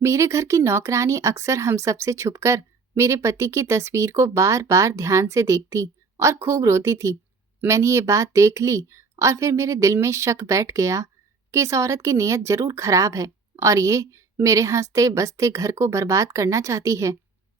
मेरे घर की नौकरानी अक्सर हम सबसे छुपकर मेरे पति की तस्वीर को बार बार ध्यान से देखती और खूब रोती थी। मैंने ये बात देख ली और फिर मेरे दिल में शक बैठ गया कि इस औरत की नीयत जरूर खराब है और ये मेरे हंसते बसते घर को बर्बाद करना चाहती है।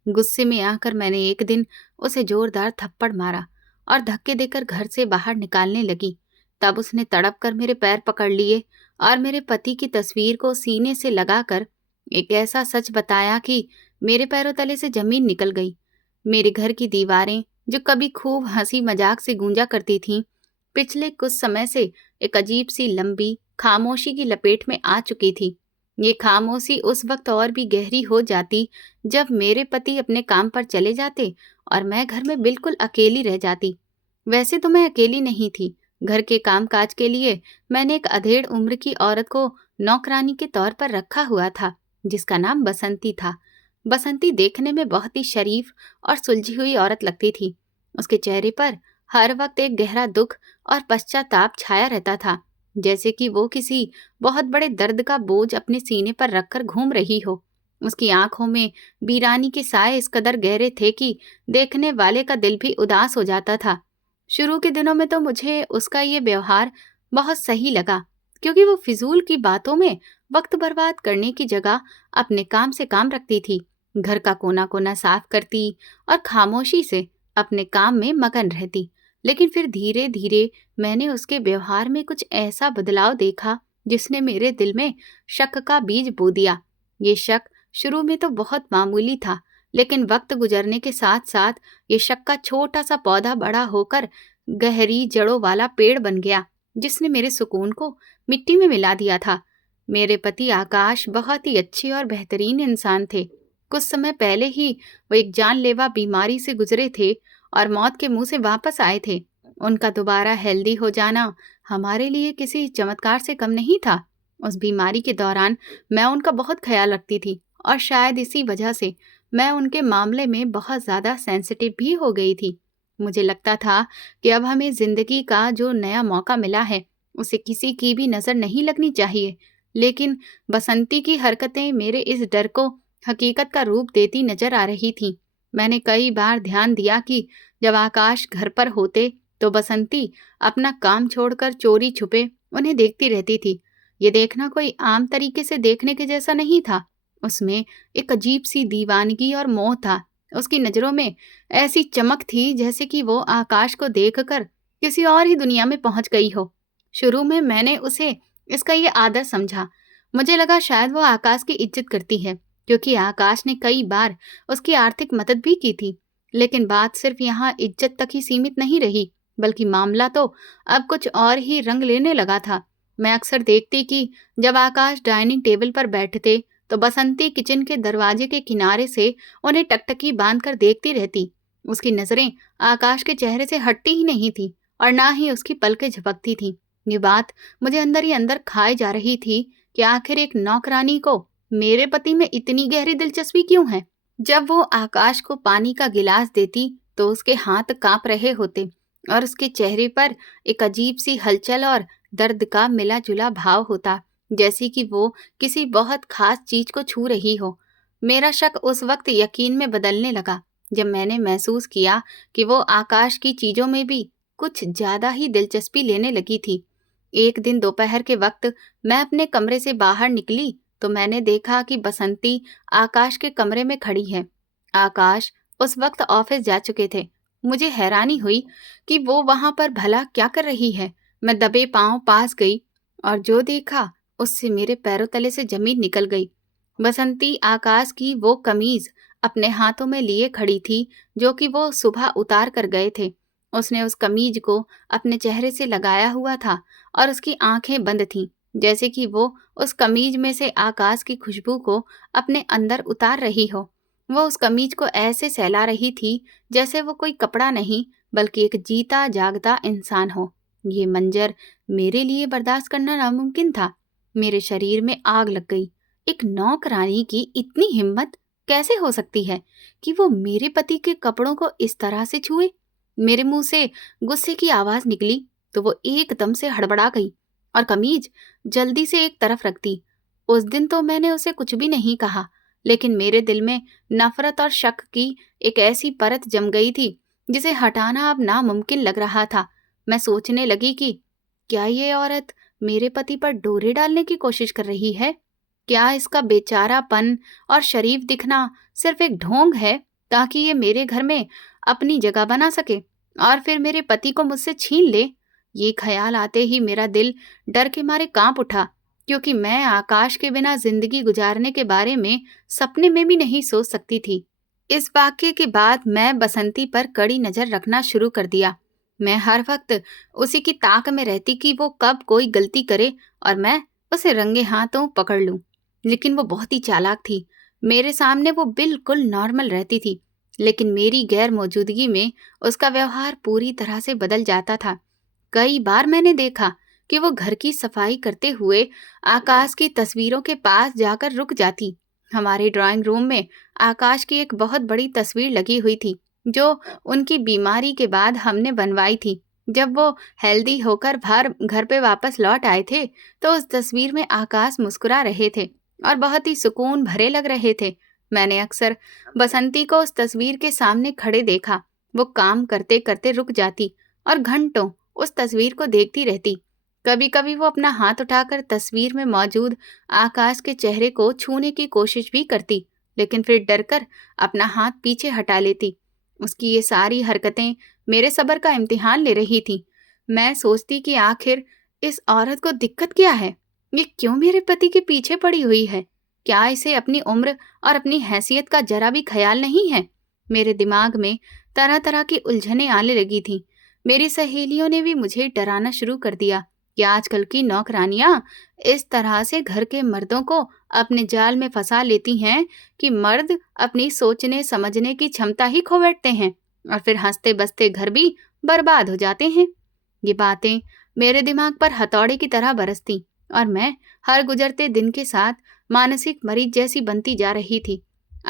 गुस्से में आकर मैंने एक दिन उसे जोरदार थप्पड़ मारा और धक्के देकर घर से बाहर निकालने लगी। तब उसने तड़प कर मेरे पैर पकड़ लिए और मेरे पति की तस्वीर को सीने से लगाकर एक ऐसा सच बताया कि मेरे पैरों तले से जमीन निकल गई। मेरे घर की दीवारें, जो कभी खूब हंसी मजाक से गूंजा करती थीं, पिछले कुछ समय से एक अजीब सी लंबी खामोशी की लपेट में आ चुकी थी। ये खामोशी उस वक्त और भी गहरी हो जाती जब मेरे पति अपने काम पर चले जाते और मैं घर में बिल्कुल अकेली रह जाती। वैसे तो मैं अकेली नहीं थी। घर के कामकाज के लिए मैंने एक अधेड़ उम्र की औरत को नौकरानी के तौर पर रखा हुआ था, जिसका नाम बसंती था। बसंती देखने में बहुत ही शरीफ और सुलझी हुई औरत लगती थी। उसके चेहरे पर हर वक्त एक गहरा दुख और पश्चाताप छाया रहता था, जैसे कि वो किसी बहुत बड़े दर्द का बोझ अपने सीने पर रखकर घूम रही हो। उसकी आंखों में वीरानी के साए इस कदर गहरे थे कि देखने वाले का दिल भी उदास हो जाता था। शुरू के दिनों में तो मुझे उसका ये व्यवहार बहुत सही लगा, क्योंकि वो फिजूल की बातों में वक्त बर्बाद करने की जगह अपने काम से काम रखती थी। घर का कोना कोना साफ करती और खामोशी से अपने काम में मगन रहती। लेकिन फिर धीरे धीरे मैंने उसके व्यवहार में कुछ ऐसा बदलाव देखा जिसने मेरे दिल में शक का बीज बो दिया। ये शक शुरू में तो बहुत मामूली था, लेकिन वक्त गुजरने के साथ साथ ये शक का छोटा सा पौधा बड़ा होकर गहरी जड़ों वाला पेड़ बन गया, जिसने मेरे सुकून को मिट्टी में मिला दिया था। मेरे पति आकाश बहुत ही अच्छे और बेहतरीन इंसान थे। कुछ समय पहले ही वो एक जानलेवा बीमारी से गुजरे थे और मौत के मुंह से वापस आए थे। उनका दोबारा हेल्दी हो जाना हमारे लिए किसी चमत्कार से कम नहीं था। उस बीमारी के दौरान मैं उनका बहुत ख्याल रखती थी और शायद इसी वजह से मैं उनके मामले में बहुत ज़्यादा सेंसिटिव भी हो गई थी। मुझे लगता था कि अब हमें ज़िंदगी का जो नया मौका मिला है, उसे किसी की भी नज़र नहीं लगनी चाहिए। लेकिन बसंती की हरकतें मेरे इस डर को हकीकत का रूप देती नजर आ रही थीं। मैंने कई बार ध्यान दिया कि जब आकाश घर पर होते तो बसंती अपना काम छोड़कर चोरी छुपे उन्हें देखती रहती थी। ये देखना कोई आम तरीके से देखने के जैसा नहीं था। उसमें एक अजीब सी दीवानगी और मोह था। उसकी नजरों में ऐसी चमक थी जैसे कि वो आकाश को देखकर किसी और ही दुनिया में पहुंच गई हो। शुरू में मैंने उसे इसका ये आदर समझा। मुझे लगा शायद वो आकाश की इज्जत करती है, क्योंकि आकाश ने कई बार उसकी आर्थिक मदद भी की थी। लेकिन बात सिर्फ यहाँ इज्जत तक ही सीमित नहीं रही, बल्कि मामला तो अब कुछ और ही रंग लेने लगा था। मैं अक्सर देखती कि जब आकाश डाइनिंग टेबल पर बैठते तो बसंती किचन के दरवाजे के किनारे से उन्हें टकटकी बांधकर देखती रहती। उसकी नजरें आकाश के चेहरे से हटती ही नहीं थी और ना ही उसकी पलकें झपकती थीं। ये बात मुझे अंदर ही अंदर खाए जा रही थी कि आखिर एक नौकरानी को मेरे पति में इतनी गहरी दिलचस्पी क्यों है। जब वो आकाश को पानी का गिलास देती तो उसके हाथ कांप रहे होते और उसके चेहरे पर एक अजीब सी हलचल और दर्द का मिला जुला भाव होता, जैसे कि वो किसी बहुत खास चीज को छू रही हो। मेरा शक उस वक्त यकीन में बदलने लगा जब मैंने महसूस किया कि वो आकाश की चीजों में भी कुछ ज्यादा ही दिलचस्पी लेने लगी थी। एक दिन दोपहर के वक्त मैं अपने कमरे से बाहर निकली तो मैंने देखा कि बसंती आकाश के कमरे में खड़ी है। आकाश उस वक्त ऑफिस जा चुके थे। मुझे हैरानी हुई कि वो वहां पर भला क्या कर रही है। मैं दबे पांव पास गई और जो देखा उससे मेरे पैरों तले से जमीन निकल गई। बसंती आकाश की वो कमीज अपने हाथों में लिए खड़ी थी जो कि वो सुबह उतार कर गए थे। उसने उस कमीज को अपने चेहरे से लगाया हुआ था और उसकी आंखें बंद थीं, जैसे कि वो उस कमीज में से आकाश की खुशबू को अपने अंदर उतार रही हो। वो उस कमीज को ऐसे सहला रही थी जैसे वो कोई कपड़ा नहीं बल्कि एक जीता जागता इंसान हो। ये मंजर मेरे लिए बर्दाश्त करना नामुमकिन था। मेरे शरीर में आग लग गई। एक नौकरानी की इतनी हिम्मत कैसे हो सकती है कि वो मेरे पति के कपड़ों को इस तरह से छुए। मेरे मुंह से गुस्से की आवाज निकली तो वो एकदम से हड़बड़ा गई और कमीज जल्दी से एक तरफ रख दी। उस दिन तो मैंने उसे कुछ भी नहीं कहा, लेकिन मेरे दिल में नफरत और शक की एक ऐसी परत जम गई थी जिसे हटाना अब नामुमकिन लग रहा था। मैं सोचने लगी कि क्या ये औरत मेरे पति पर डोरे डालने की कोशिश कर रही है? क्या इसका बेचारापन और शरीफ दिखना सिर्फ एक ढोंग है ताकि ये मेरे घर में अपनी जगह बना सके और फिर मेरे पति को मुझसे छीन ले? ये ख्याल आते ही मेरा दिल डर के मारे कांप उठा, क्योंकि मैं आकाश के बिना जिंदगी गुजारने के बारे में सपने में भी नहीं सोच सकती थी। इस वाक्य के बाद मैं बसंती पर कड़ी नजर रखना शुरू कर दिया। मैं हर वक्त उसी की ताक में रहती कि वो कब कोई गलती करे और मैं उसे रंगे हाथों पकड़ लूं। लेकिन वो बहुत ही चालाक थी। मेरे सामने वो बिल्कुल नॉर्मल रहती थी, लेकिन मेरी गैर मौजूदगी में उसका व्यवहार पूरी तरह से बदल जाता था। कई बार मैंने देखा कि वो घर की सफाई करते हुए आकाश की तस्वीरों के पास जाकर रुक जाती। हमारे ड्राइंग रूम में आकाश की एक बहुत बड़ी तस्वीर लगी हुई थी, जो उनकी बीमारी के बाद हमने बनवाई थी। जब वो हेल्दी होकर घर पे वापस लौट आए थे, तो उस तस्वीर में आकाश मुस्कुरा रहे थे और बहुत ही सुकून भरे लग रहे थे। मैंने अक्सर बसंती को उस तस्वीर के सामने खड़े देखा। वो काम करते करते रुक जाती और घंटों उस तस्वीर को देखती रहती। कभी कभी वो अपना हाथ उठाकर तस्वीर में मौजूद आकाश के चेहरे को छूने की कोशिश भी करती, लेकिन फिर डरकर अपना हाथ पीछे हटा लेती। उसकी ये सारी हरकतें मेरे सब्र का इम्तिहान ले रही थी। मैं सोचती कि आखिर इस औरत को दिक्कत क्या है? ये क्यों मेरे पति के पीछे पड़ी हुई है? क्या इसे अपनी उम्र और अपनी हैसियत का जरा भी ख्याल नहीं है? मेरे दिमाग में तरह तरह की उलझनें आने लगी थीं। मेरी सहेलियों ने भी मुझे डराना शुरू कर दिया कि आजकल की नौकरानियां इस तरह से घर के मर्दों को अपने जाल में फंसा लेती हैं कि मर्द अपनी सोचने समझने की क्षमता ही खो बैठते हैं और फिर हंसते बसते घर भी बर्बाद हो जाते हैं। ये बातें मेरे दिमाग पर हथौड़े की तरह बरसती और मैं हर गुजरते दिन के साथ मानसिक मरीज जैसी बनती जा रही थी।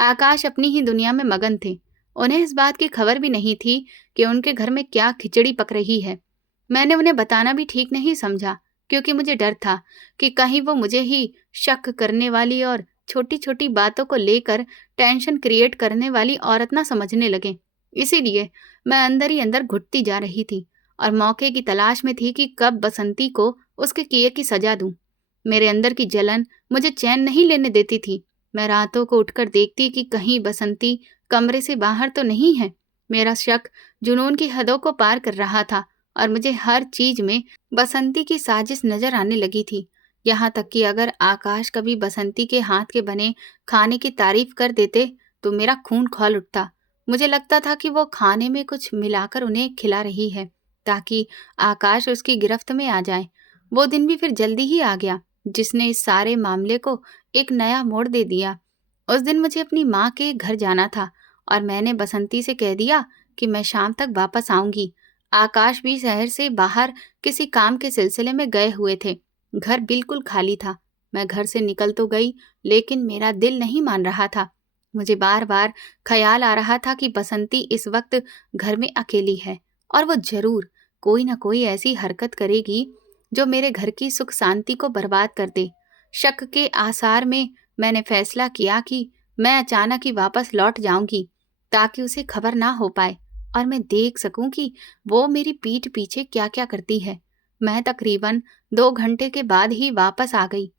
आकाश अपनी ही दुनिया में मगन थे। उन्हें इस बात की खबर भी नहीं थी कि उनके घर में क्या खिचड़ी पक रही है। मैंने उन्हें बताना भी ठीक नहीं समझा, क्योंकि मुझे डर था कि कहीं वो मुझे ही शक करने वाली और छोटी छोटी बातों को लेकर टेंशन क्रिएट करने वाली औरत ना समझने लगे। इसीलिए मैं अंदर ही अंदर घुटती जा रही थी और मौके की तलाश में थी कि कब बसंती को उसके किए की सजा दूं। मेरे अंदर की जलन मुझे चैन नहीं लेने देती थी। मैं रातों को उठकर देखती कि कहीं बसंती कमरे से बाहर तो नहीं है। मेरा शक जुनून की हदों को पार कर रहा था और मुझे हर चीज में बसंती की साजिश नजर आने लगी थी। यहाँ तक कि अगर आकाश कभी बसंती के हाथ के बने खाने की तारीफ कर देते तो मेरा खून खौल उठता। मुझे लगता था कि वो खाने में कुछ मिलाकर उन्हें खिला रही है ताकि आकाश उसकी गिरफ्त में आ जाए। वो दिन भी फिर जल्दी ही आ गया, जिसने इस सारे मामले को एक नया मोड़ दे दिया। उस दिन मुझे अपनी माँ के घर जाना था और मैंने बसंती से कह दिया कि मैं शाम तक वापस आऊंगी। आकाश भी शहर से बाहर किसी काम के सिलसिले में गए हुए थे। घर बिल्कुल खाली था। मैं घर से निकल तो गई, लेकिन मेरा दिल नहीं मान रहा था। मुझे बार बार ख्याल आ रहा था कि बसंती इस वक्त घर में अकेली है और वो जरूर कोई ना कोई ऐसी हरकत करेगी जो मेरे घर की सुख शांति को बर्बाद कर दे। शक के आसार में मैंने फैसला किया कि मैं अचानक ही वापस लौट जाऊंगी ताकि उसे खबर ना हो पाए और मैं देख सकूं कि वो मेरी पीठ पीछे क्या क्या करती है। मैं तकरीबन 2 घंटे के बाद ही वापस आ गई।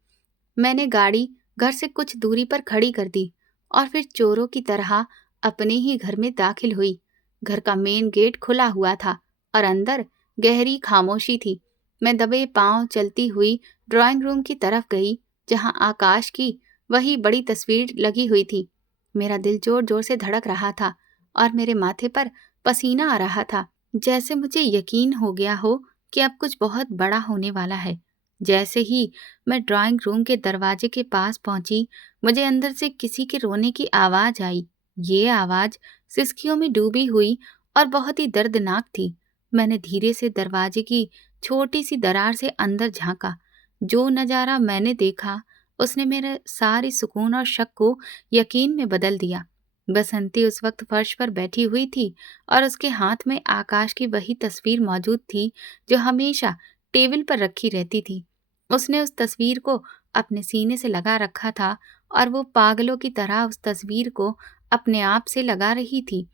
मैंने गाड़ी घर से कुछ दूरी पर खड़ी कर दी और फिर चोरों की तरह अपने ही घर में दाखिल हुई। घर का मेन गेट खुला हुआ था और अंदर गहरी खामोशी थी। मैं दबे पांव चलती हुई ड्राइंग रूम की तरफ गई, जहां आकाश की वही बड़ी तस्वीर लगी हुई थी। मेरा दिल जोर जोर से धड़क रहा था और मेरे माथे पर पसीना आ रहा था, जैसे मुझे यकीन हो गया हो कि अब कुछ बहुत बड़ा होने वाला है। जैसे ही मैं ड्राइंग रूम के दरवाजे के पास पहुंची, मुझे अंदर से किसी के रोने की आवाज आई। ये आवाज सिसकियों में डूबी हुई और बहुत ही दर्दनाक थी। मैंने धीरे से दरवाजे की छोटी सी दरार से अंदर झांका। जो नजारा मैंने देखा उसने मेरे सारे सुकून और शक को यकीन में बदल दिया। बसंती उस वक्त फर्श पर बैठी हुई थी और उसके हाथ में आकाश की वही तस्वीर मौजूद थी जो हमेशा टेबल पर रखी रहती थी। उसने उस तस्वीर को अपने सीने से लगा रखा था और वो पागलों की तरह उस तस्वीर को अपने आप से लगा रही थी।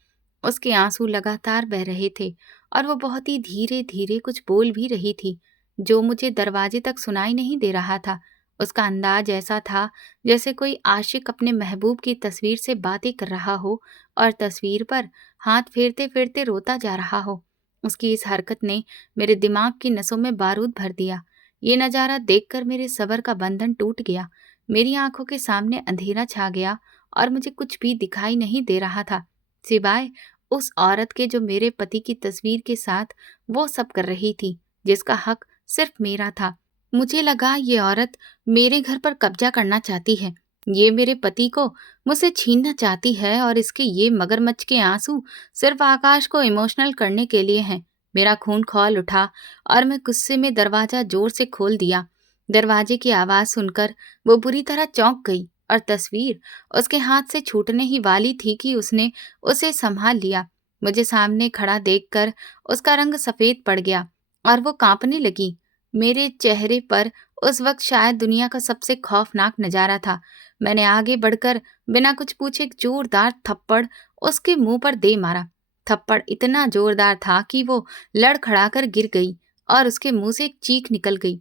उसके आंसू लगातार बह रहे थे और वो बहुत ही धीरे धीरे कुछ बोल भी रही थी, जो मुझे दरवाजे तक सुनाई नहीं दे रहा था। उसका अंदाज ऐसा था जैसे कोई आशिक अपने महबूब की तस्वीर से बातें कर रहा हो और तस्वीर पर हाथ फेरते फेरते रोता जा रहा हो। उसकी इस हरकत ने मेरे दिमाग की नसों में बारूद भर दिया। ये नज़ारा देखकर मेरे सब्र का बंधन टूट गया। मेरी आंखों के सामने अंधेरा छा गया और मुझे कुछ भी दिखाई नहीं दे रहा था, सिवाय उस औरत के जो मेरे पति की तस्वीर के साथ वो सब कर रही थी, जिसका हक सिर्फ मेरा था। मुझे लगा ये औरत मेरे घर पर कब्जा करना चाहती है। ये मेरे पति को मुझसे छीनना चाहती है और इसके ये मगरमच्छ के आंसू सिर्फ आकाश को इमोशनल करने के लिए हैं। मेरा खून खौल उठा और मैं गुस्से में दरवाजा जोर से खोल दिया। दरवाजे की आवाज सुनकर वो बुरी तरह चौंक गई और तस्वीर उसके हाथ से छूटने ही वाली थी कि उसने उसे संभाल लिया। मुझे सामने खड़ा देखकर उसका रंग सफेद पड़ गया और वो कांपने लगी। मेरे चेहरे पर उस वक्त शायद दुनिया का सबसे खौफनाक नजारा था। मैंने आगे बढ़कर बिना कुछ पूछे एक जोरदार थप्पड़ उसके मुंह पर दे मारा। थप्पड़ इतना जोरदार था कि वो लड़खड़ाकर गिर गई और उसके मुंह से एक चीख निकल गई।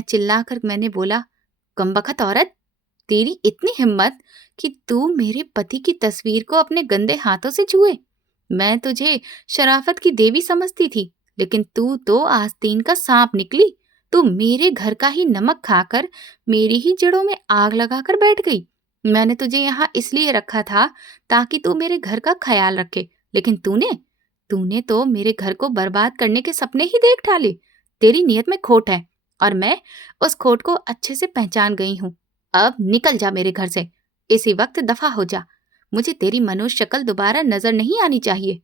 चिल्लाकर मैंने बोला, कमबख्त औरत, तेरी इतनी हिम्मत कि तू मेरे पति की तस्वीर को अपने गंदे हाथों से छुए। मैं तुझे शराफत की देवी समझती थी, लेकिन तू तो आस्तीन का सांप निकली। तू मेरे घर का ही नमक खाकर मेरी ही जड़ों में आग लगाकर बैठ गई। मैंने तुझे यहाँ इसलिए रखा था ताकि तू मेरे घर का ख्याल रखे, लेकिन तूने तूने तो मेरे घर को बर्बाद करने के सपने ही देख डाले। तेरी नीयत में खोट है और मैं उस खोट को अच्छे से पहचान गई हूँ। अब निकल जा मेरे घर से, इसी वक्त दफा हो जा। मुझे तेरी मनुष्य शक्ल दोबारा नजर नहीं आनी चाहिए।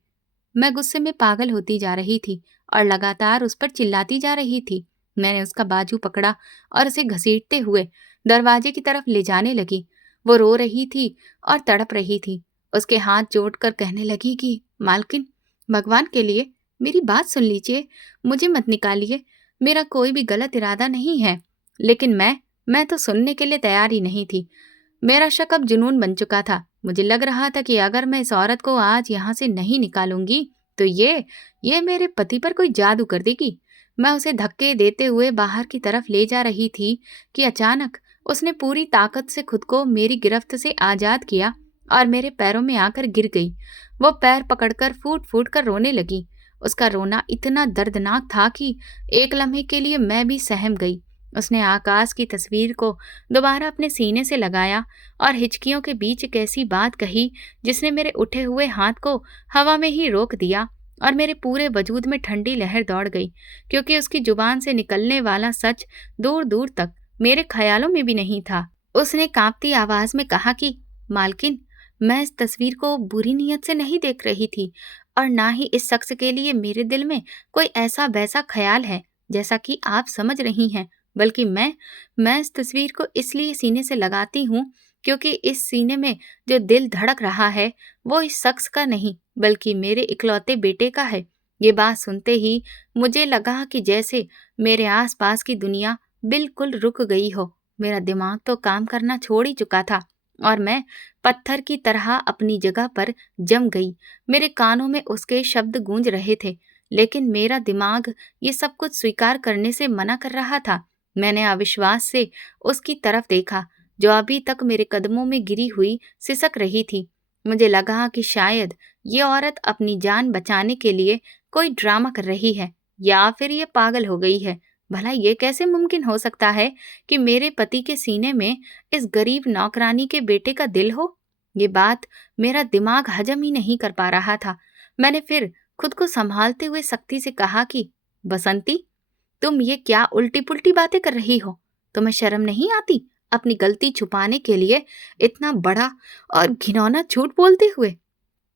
मैं गुस्से में पागल होती जा रही थी और लगातार उस पर चिल्लाती जा रही थी। मैंने उसका बाजू पकड़ा और उसे घसीटते हुए दरवाजे की तरफ ले जाने लगी। वो रो रही थी और तड़प रही थी। उसके हाथ जोड़कर कहने लगी कि मालकिन, भगवान के लिए मेरी बात सुन लीजिए, मुझे मत निकालिए। मेरा कोई भी गलत इरादा नहीं है। लेकिन मैं तो सुनने के लिए तैयार ही नहीं थी। मेरा शक अब जुनून बन चुका था। मुझे लग रहा था कि अगर मैं इस औरत को आज यहाँ से नहीं निकालूंगी तो ये मेरे पति पर कोई जादू कर देगी। मैं उसे धक्के देते हुए बाहर की तरफ ले जा रही थी कि अचानक उसने पूरी ताकत से खुद को मेरी गिरफ्त से आजाद किया और मेरे पैरों में आकर गिर गई। वो पैर पकड़कर फूट फूट कर रोने लगी। उसका रोना इतना दर्दनाक था कि एक लम्हे के लिए मैं भी सहम गई। उसने आकाश की तस्वीर को दोबारा अपने सीने से लगाया और हिचकियों के बीच एक ऐसी बात कही जिसने मेरे उठे हुए हाथ को हवा में ही रोक दिया और मेरे पूरे वजूद में ठंडी लहर दौड़ गई, क्योंकि उसकी जुबान से निकलने वाला सच दूर दूर तक मेरे ख्यालों में भी नहीं था। उसने कांपती आवाज में कहा कि मालकिन, मैं इस तस्वीर को बुरी नीयत से नहीं देख रही थी और ना ही इस शख्स के लिए मेरे दिल में कोई ऐसा वैसा ख्याल है जैसा कि आप समझ रही हैं, बल्कि मैं इस तस्वीर को इसलिए सीने से लगाती हूँ क्योंकि इस सीने में जो दिल धड़क रहा है वो इस शख्स का नहीं बल्कि मेरे इकलौते बेटे का है। ये बात सुनते ही मुझे लगा कि जैसे मेरे आसपास की दुनिया बिल्कुल रुक गई हो। मेरा दिमाग तो काम करना छोड़ ही चुका था और मैं पत्थर की तरह अपनी जगह पर जम गई। मेरे कानों में उसके शब्द गूंज रहे थे, लेकिन मेरा दिमाग ये सब कुछ स्वीकार करने से मना कर रहा था। मैंने अविश्वास से उसकी तरफ देखा, जो अभी तक मेरे कदमों में गिरी हुई सिसक रही थी। मुझे लगा कि शायद ये औरत अपनी जान बचाने के लिए कोई ड्रामा कर रही है या फिर ये पागल हो गई है। भला ये कैसे मुमकिन हो सकता है कि मेरे पति के सीने में इस गरीब नौकरानी के बेटे का दिल हो? ये बात मेरा दिमाग हजम ही नहीं कर पा रहा था। मैंने फिर खुद को संभालते हुए सख्ती से कहा कि बसंती, तुम ये क्या उल्टी पुल्टी बातें कर रही हो? तुम्हें शर्म नहीं आती अपनी गलती छुपाने के लिए इतना बड़ा और घिनौना झूठ बोलते हुए?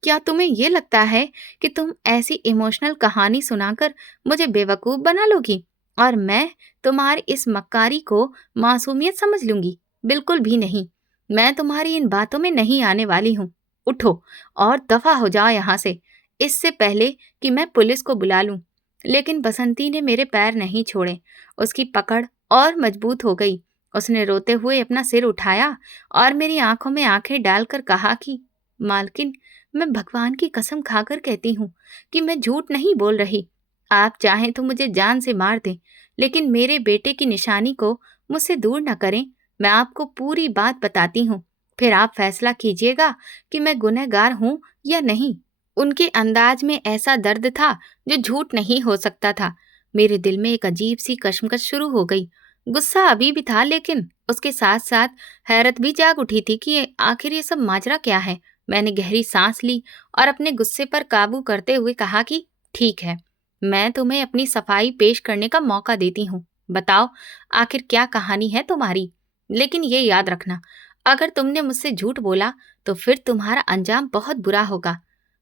क्या तुम्हें ये लगता है कि तुम ऐसी इमोशनल कहानी सुनाकर मुझे बेवकूफ बना लोगी और मैं तुम्हारी इस मक्कारी को मासूमियत समझ लूंगी? बिल्कुल भी नहीं। मैं तुम्हारी इन बातों में नहीं आने वाली हूँ। उठो और दफा हो जाओ यहाँ से, इससे पहले कि मैं पुलिस को बुला लूं। लेकिन बसंती ने मेरे पैर नहीं छोड़े। उसकी पकड़ और मजबूत हो गई उसने रोते हुए अपना सिर उठाया और मेरी आंखों में आंखें डालकर कहा कि मालकिन, मैं भगवान की कसम खाकर कहती हूँ कि मैं झूठ नहीं बोल रही। आप चाहें तो मुझे जान से मार दें, लेकिन मेरे बेटे की निशानी को मुझसे दूर न करें। मैं आपको पूरी बात बताती हूँ, फिर आप फैसला कीजिएगा कि मैं गुनहगार हूँ या नहीं। उनके अंदाज में ऐसा दर्द था जो झूठ नहीं हो सकता था। मेरे दिल में एक अजीब सी कशमकश शुरू हो गई। गुस्सा अभी भी था, लेकिन उसके साथ साथ हैरत भी जाग उठी थी कि आखिर ये सब माजरा क्या है। मैंने गहरी सांस ली और अपने गुस्से पर काबू करते हुए कहा कि ठीक है, मैं तुम्हें अपनी सफाई पेश करने का मौका देती हूँ। बताओ, आखिर क्या कहानी है तुम्हारी? लेकिन ये याद रखना, अगर तुमने मुझसे झूठ बोला तो फिर तुम्हारा अंजाम बहुत बुरा होगा।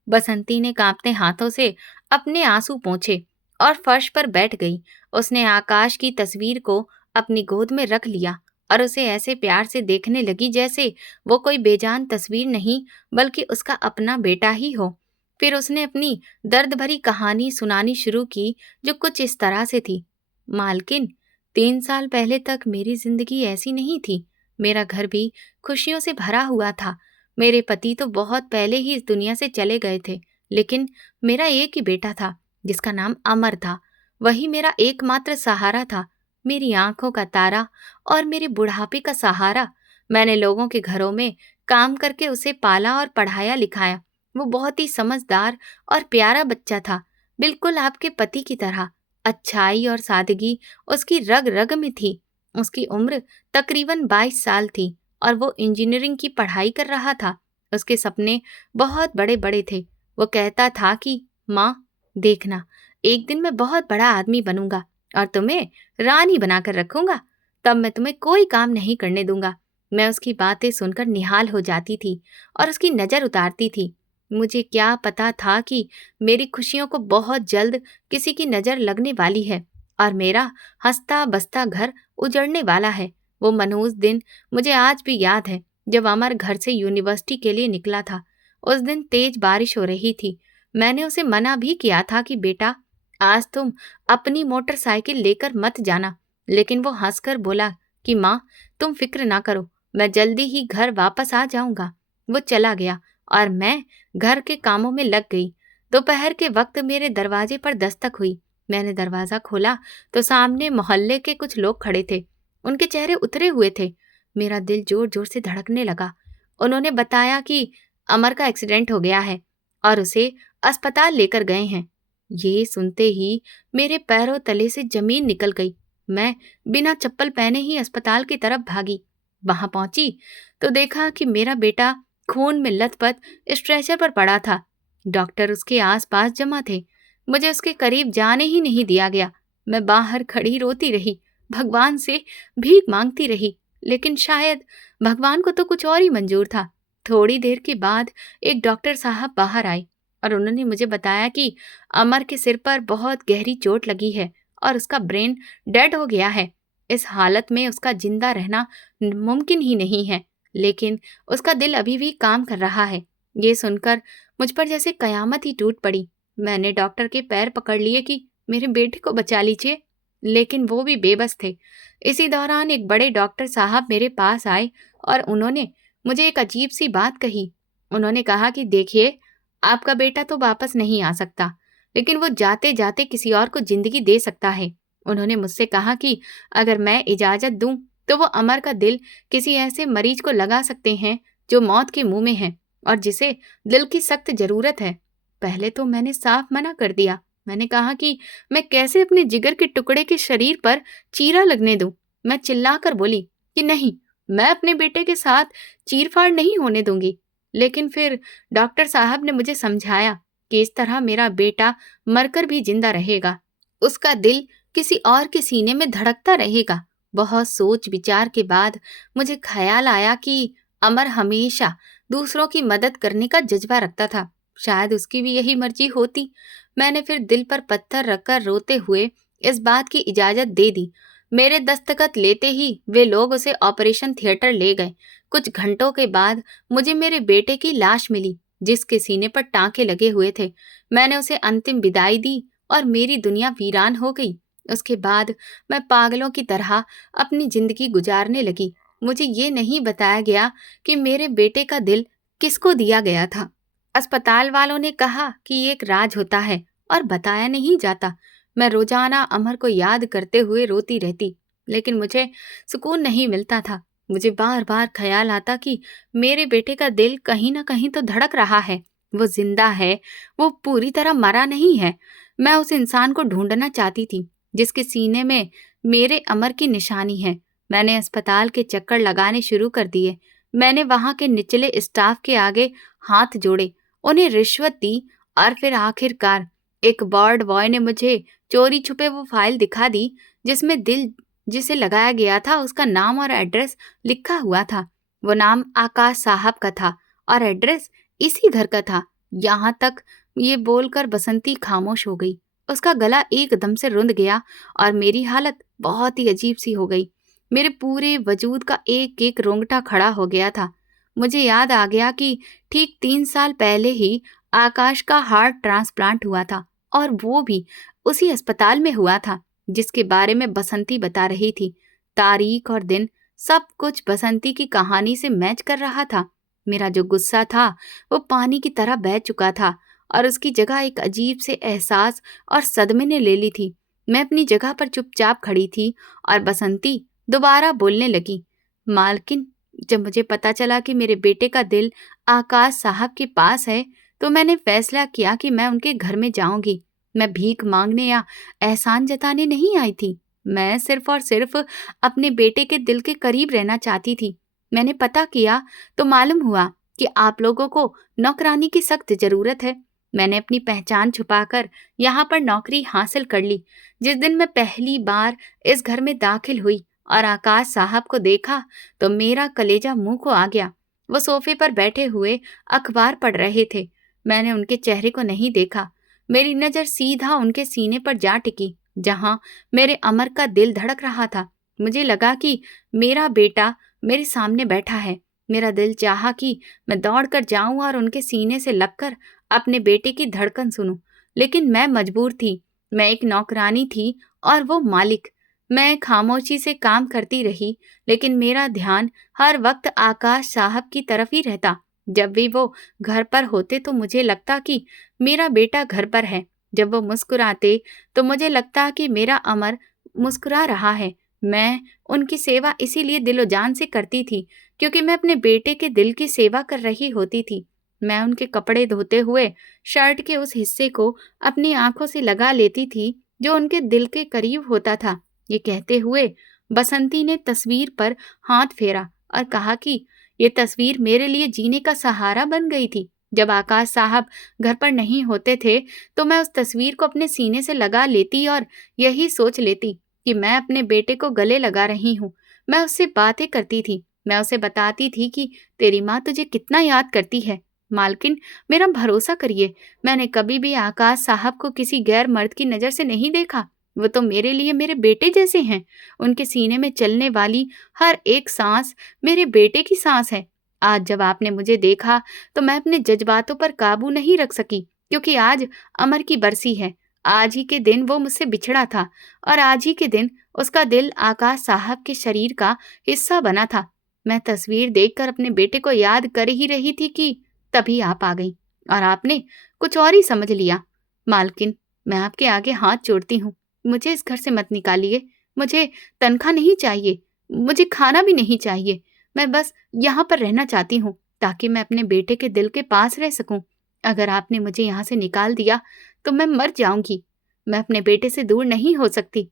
बसंती ने कांपते हाथों से अपने आंसू पोंछे और फर्श पर बैठ गई। उसने आकाश की तस्वीर को अपनी गोद में रख लिया और उसे ऐसे प्यार से देखने लगी जैसे वो कोई बेजान तस्वीर नहीं, बल्कि उसका अपना बेटा ही हो। फिर उसने अपनी दर्द भरी कहानी सुनानी शुरू की, जो कुछ इस तरह से थी। मालकिन, 3 साल पहले तक मेरी जिंदगी ऐसी नहीं थी। मेरा घर भी खुशियों से भरा हुआ था। मेरे पति तो बहुत पहले ही इस दुनिया से चले गए थे, लेकिन मेरा एक ही बेटा था जिसका नाम अमर था। वही मेरा एकमात्र सहारा था, मेरी आंखों का तारा और मेरे बुढ़ापे का सहारा। मैंने लोगों के घरों में काम करके उसे पाला और पढ़ाया लिखाया। वो बहुत ही समझदार और प्यारा बच्चा था, बिल्कुल आपके पति की तरह। अच्छाई और सादगी उसकी रग रग में थी। उसकी उम्र तकरीबन 22 साल थी और वो इंजीनियरिंग की पढ़ाई कर रहा था। उसके सपने बहुत बड़े बड़े थे। वो कहता था कि माँ, देखना, एक दिन मैं बहुत बड़ा आदमी बनूंगा और तुम्हें रानी बनाकर रखूंगा। तब मैं तुम्हें कोई काम नहीं करने दूंगा। मैं उसकी बातें सुनकर निहाल हो जाती थी और उसकी नजर उतारती थी। मुझे क्या पता था कि मेरी खुशियों को बहुत जल्द किसी की नजर लगने वाली है और मेरा हंसता बसता घर उजड़ने वाला है। वो मनहूस दिन मुझे आज भी याद है, जब अमर घर से यूनिवर्सिटी के लिए निकला था। उस दिन तेज बारिश हो रही थी। मैंने उसे मना भी किया था कि बेटा, आज तुम अपनी मोटरसाइकिल लेकर मत जाना, लेकिन वो हंसकर बोला कि माँ, तुम फिक्र ना करो, मैं जल्दी ही घर वापस आ जाऊंगा। वो चला गया और मैं घर के कामों में लग गई। दोपहर के वक्त मेरे दरवाजे पर दस्तक हुई। मैंने दरवाजा खोला तो सामने मोहल्ले के कुछ लोग खड़े थे। उनके चेहरे उतरे हुए थे। मेरा दिल जोर जोर से धड़कने लगा। उन्होंने बताया कि अमर का एक्सीडेंट हो गया है और उसे अस्पताल लेकर गए हैं। ये सुनते ही मेरे पैरों तले से जमीन निकल गई। मैं बिना चप्पल पहने ही अस्पताल की तरफ भागी। वहां पहुंची तो देखा कि मेरा बेटा खून में लथपथ स्ट्रेचर पर पड़ा था। डॉक्टर उसके आसपास जमा थे। मुझे उसके करीब जाने ही नहीं दिया गया। मैं बाहर खड़ी रोती रही, भगवान से भीख मांगती रही, लेकिन शायद भगवान को तो कुछ और ही मंजूर था। थोड़ी देर के बाद एक डॉक्टर साहब बाहर आए और उन्होंने मुझे बताया कि अमर के सिर पर बहुत गहरी चोट लगी है और उसका ब्रेन डेड हो गया है। इस हालत में उसका जिंदा रहना मुमकिन ही नहीं है, लेकिन उसका दिल अभी भी काम कर रहा है। ये सुनकर मुझ पर जैसे कयामत ही टूट पड़ी। मैंने डॉक्टर के पैर पकड़ लिए कि मेरे बेटे को बचा लीजिए, लेकिन वो भी बेबस थे। इसी दौरान एक बड़े डॉक्टर साहब मेरे पास आए और उन्होंने मुझे एक अजीब सी बात कही। उन्होंने कहा कि देखिए, आपका बेटा तो वापस नहीं आ सकता, लेकिन वो जाते जाते किसी और को जिंदगी दे सकता है। उन्होंने मुझसे कहा कि अगर मैं इजाजत दूं तो वो अमर का दिल किसी ऐसे मरीज को लगा सकते हैं जो मौत के मुंह में है और जिसे दिल की सख्त जरूरत है। पहले तो मैंने साफ मना कर दिया। मैंने कहा कि मैं कैसे अपने जिगर के टुकड़े के शरीर पर चीरा लगने दूं। मैं चिल्लाकर बोली कि नहीं, मैं अपने बेटे के साथ चीरफाड़ नहीं होने दूंगी। लेकिन फिर डॉक्टर साहब ने मुझे समझाया कि इस तरह मेरा बेटा मरकर भी जिंदा रहेगा। उसका दिल किसी और के सीने में धड़कता रहेगा। बहुत सोच विचार के बाद मुझे ख्याल आया कि अमर हमेशा दूसरों की मदद करने का जज्बा रखता था। शायद उसकी भी यही मर्जी होती। मैंने फिर दिल पर पत्थर रखकर रोते हुए इस बात की इजाजत दे दी। मेरे दस्तखत लेते ही वे लोग उसे ऑपरेशन थिएटर ले गए। कुछ घंटों के बाद मुझे मेरे बेटे की लाश मिली, जिसके सीने पर टांके लगे हुए थे। मैंने उसे अंतिम विदाई दी और मेरी दुनिया वीरान हो गई। उसके बाद मैं पागलों की तरह अपनी जिंदगी गुजारने लगी। मुझे ये नहीं बताया गया कि मेरे बेटे का दिल किसको दिया गया था। अस्पताल वालों ने कहा कि ये एक राज होता है और बताया नहीं जाता। मैं रोजाना अमर को याद करते हुए रोती रहती, लेकिन मुझे सुकून नहीं मिलता था। मुझे बार बार ख्याल आता कि मेरे बेटे का दिल कहीं ना कहीं तो धड़क रहा है। वो जिंदा है, वो पूरी तरह मरा नहीं है। मैं उस इंसान को ढूंढना चाहती थी जिसके सीने में मेरे अमर की निशानी है। मैंने अस्पताल के चक्कर लगाने शुरू कर दिए। मैंने वहां के निचले स्टाफ के आगे हाथ जोड़े, उन्हें रिश्वत दी और फिर आखिरकार एक वार्ड बॉय ने मुझे चोरी छुपे वो फाइल दिखा दी जिसमें दिल जिसे लगाया गया था उसका नाम और एड्रेस लिखा हुआ था। वो नाम आकाश साहब का था और एड्रेस इसी घर का था। यहाँ तक ये बोलकर बसंती खामोश हो गई। उसका गला एकदम से रुंध गया और मेरी हालत बहुत ही अजीब सी हो गई। मेरे पूरे वजूद का एक एक रोंगटा खड़ा हो गया था। मुझे याद आ गया कि ठीक 3 साल पहले ही आकाश का हार्ट ट्रांसप्लांट हुआ था और वो भी उसी अस्पताल में हुआ था जिसके बारे में बसंती बता रही थी। तारीख और दिन सब कुछ बसंती की कहानी से मैच कर रहा था। मेरा जो गुस्सा था वो पानी की तरह बह चुका था और उसकी जगह एक अजीब से एहसास और सदमे ने ले ली थी। मैं अपनी जगह पर चुपचाप खड़ी थी और बसंती दोबारा बोलने लगी। मालकिन, जब मुझे पता चला कि मेरे बेटे का दिल आकाश साहब के पास है तो मैंने फैसला किया कि मैं उनके घर में जाऊंगी। मैं भीख मांगने या एहसान जताने नहीं आई थी। मैं सिर्फ और सिर्फ अपने बेटे के दिल के करीब रहना चाहती थी। मैंने पता किया तो मालूम हुआ कि आप लोगों को नौकरानी की सख्त जरूरत है। मैंने अपनी पहचान छुपाकर यहाँ पर नौकरी हासिल कर ली। जिस दिन मैं पहली बार इस घर में दाखिल हुई और आकाश साहब को देखा तो मेरा कलेजा मुंह को आ गया। वो सोफे पर बैठे हुए अखबार पढ़ रहे थे। मैंने उनके चेहरे को नहीं देखा। मेरी नजर सीधा उनके सीने पर जा टिकी जहां मेरे अमर का दिल धड़क रहा था। मुझे लगा कि मेरा बेटा मेरे सामने बैठा है। मेरा दिल चाहा कि मैं दौड़कर जाऊं और उनके सीने से लगकर अपने बेटे की धड़कन सुनूं, लेकिन मैं मजबूर थी। मैं एक नौकरानी थी और वो मालिक। मैं खामोशी से काम करती रही, लेकिन मेरा ध्यान हर वक्त आकाश साहब की तरफ ही रहता। जब भी वो घर पर होते तो मुझे लगता कि मेरा बेटा घर पर है। जब वो मुस्कुराते तो मुझे लगता कि मेरा अमर मुस्कुरा रहा है। मैं उनकी सेवा इसीलिए दिलो जान से करती थी क्योंकि मैं अपने बेटे के दिल की सेवा कर रही होती थी। मैं उनके कपड़े धोते हुए शर्ट के उस हिस्से को अपनी आंखों से लगा लेती थी जो उनके दिल के करीब होता था। ये कहते हुए बसंती ने तस्वीर पर हाथ फेरा और कहा कि ये तस्वीर मेरे लिए जीने का सहारा बन गई थी। जब आकाश साहब घर पर नहीं होते थे तो मैं उस तस्वीर को अपने सीने से लगा लेती और यही सोच लेती कि मैं अपने बेटे को गले लगा रही हूँ। मैं उससे बातें करती थी। मैं उसे बताती थी कि तेरी माँ तुझे कितना याद करती है। मालकिन, मेरा भरोसा करिए, मैंने कभी भी आकाश साहब को किसी गैर मर्द की नजर से नहीं देखा। वो तो मेरे लिए मेरे बेटे जैसे हैं। उनके सीने में चलने वाली हर एक सांस मेरे बेटे की सांस है। आज जब आपने मुझे देखा तो मैं अपने जज्बातों पर काबू नहीं रख सकी क्योंकि आज अमर की बरसी है। आज ही के दिन वो मुझसे बिछड़ा था और आज ही के दिन उसका दिल आकाश साहब के शरीर का हिस्सा बना था। मैं तस्वीर देखकर अपने बेटे को याद कर ही रही थी कि तभी आप आ गई और आपने कुछ और ही समझ लिया। मालकिन, मैं आपके आगे हाथ जोड़ती हूँ, मुझे इस घर से मत निकालिए। मुझे तनख्वाह नहीं चाहिए, मुझे खाना भी नहीं चाहिए। मैं बस यहाँ पर रहना चाहती हूँ ताकि मैं अपने बेटे के दिल के पास रह सकूं। अगर आपने मुझे यहाँ से निकाल दिया तो मैं मर जाऊंगी। मैं अपने बेटे से दूर नहीं हो सकती।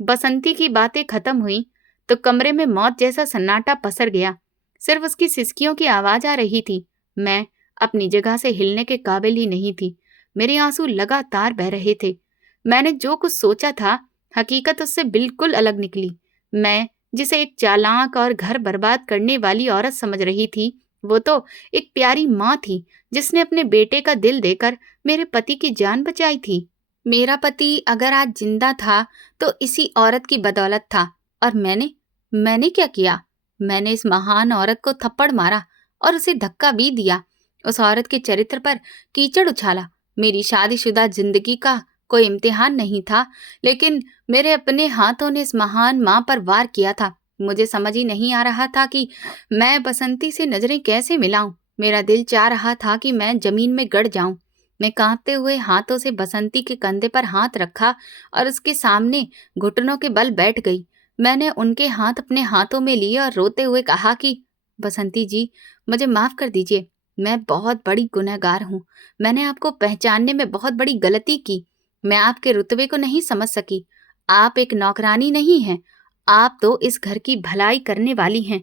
बसंती की बातें खत्म हुई तो कमरे में मौत जैसा सन्नाटा पसर गया। सिर्फ उसकी सिसकियों की आवाज आ रही थी। मैं अपनी जगह से हिलने के काबिल ही नहीं थी। मेरे आंसू लगातार बह रहे थे। मैंने जो कुछ सोचा था हकीकत उससे बिल्कुल अलग निकली। मैं जिसे एक चालाक और घर बर्बाद करने वाली औरत समझ रही थी, वो तो एक प्यारी माँ थी जिसने अपने बेटे का दिल देकर मेरे पति की जान बचाई थी। मेरा पति अगर आज जिंदा था तो इसी औरत की बदौलत था। और मैंने क्या किया? मैंने इस महान औरत को थप्पड़ मारा और उसे धक्का भी दिया। उस औरत के चरित्र पर कीचड़ उछाला। मेरी शादीशुदा जिंदगी का कोई इम्तिहान नहीं था, लेकिन मेरे अपने हाथों ने इस महान माँ पर वार किया था। मुझे समझ ही नहीं आ रहा था कि मैं बसंती से नजरें कैसे मिलाऊं। मेरा दिल चाह रहा था कि मैं जमीन में गड़ जाऊं। मैं कांपते हुए हाथों से बसंती के कंधे पर हाथ रखा और उसके सामने घुटनों के बल बैठ गई। मैंने उनके हाथ अपने हाथों में लिए और रोते हुए कहा कि बसंती जी, मुझे माफ कर दीजिए। मैं बहुत बड़ी गुनहगार हूँ। मैंने आपको पहचानने में बहुत बड़ी गलती की। मैं आपके रुतबे को नहीं समझ सकी। आप एक नौकरानी नहीं हैं। आप तो इस घर की भलाई करने वाली हैं।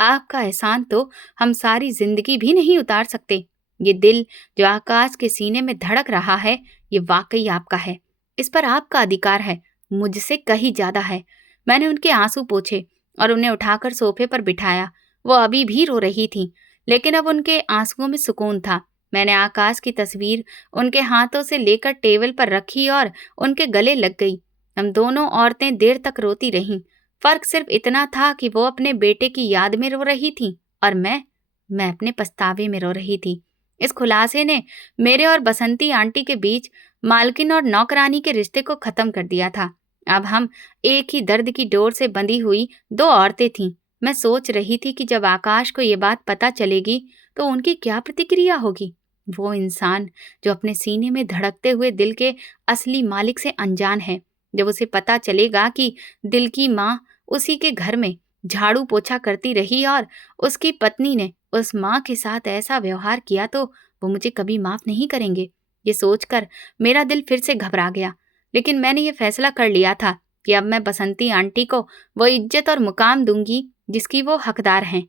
आपका एहसान तो हम सारी जिंदगी भी नहीं उतार सकते। ये दिल जो आकाश के सीने में धड़क रहा है, ये वाकई आपका है। इस पर आपका अधिकार है, मुझसे कहीं ज्यादा है। मैंने उनके आंसू पोंछे और उन्हें उठाकर सोफे पर बिठाया। वो अभी भी रो रही थी, लेकिन अब उनके आंसुओं में सुकून था। मैंने आकाश की तस्वीर उनके हाथों से लेकर टेबल पर रखी और उनके गले लग गई। हम दोनों औरतें देर तक रोती रहीं। फर्क सिर्फ इतना था कि वो अपने बेटे की याद में रो रही थी और मैं अपने पछतावे में रो रही थी। इस खुलासे ने मेरे और बसंती आंटी के बीच मालकिन और नौकरानी के रिश्ते को खत्म कर दिया था। अब हम एक ही दर्द की डोर से बंधी हुई दो औरतें थीं। मैं सोच रही थी कि जब आकाश को ये बात पता चलेगी तो उनकी क्या प्रतिक्रिया होगी। वो इंसान जो अपने सीने में धड़कते हुए दिल के असली मालिक से अनजान है। जब उसे पता चलेगा कि दिल की माँ उसी के घर में झाड़ू पोछा करती रही और उसकी पत्नी ने उस माँ के साथ ऐसा व्यवहार किया, तो वो मुझे कभी माफ नहीं करेंगे। ये सोचकर मेरा दिल फिर से घबरा गया। लेकिन मैंने ये फैसला कर लिया था कि अब मैं बसंती आंटी को वो इज्जत और मुकाम दूंगी जिसकी वो हकदार हैं।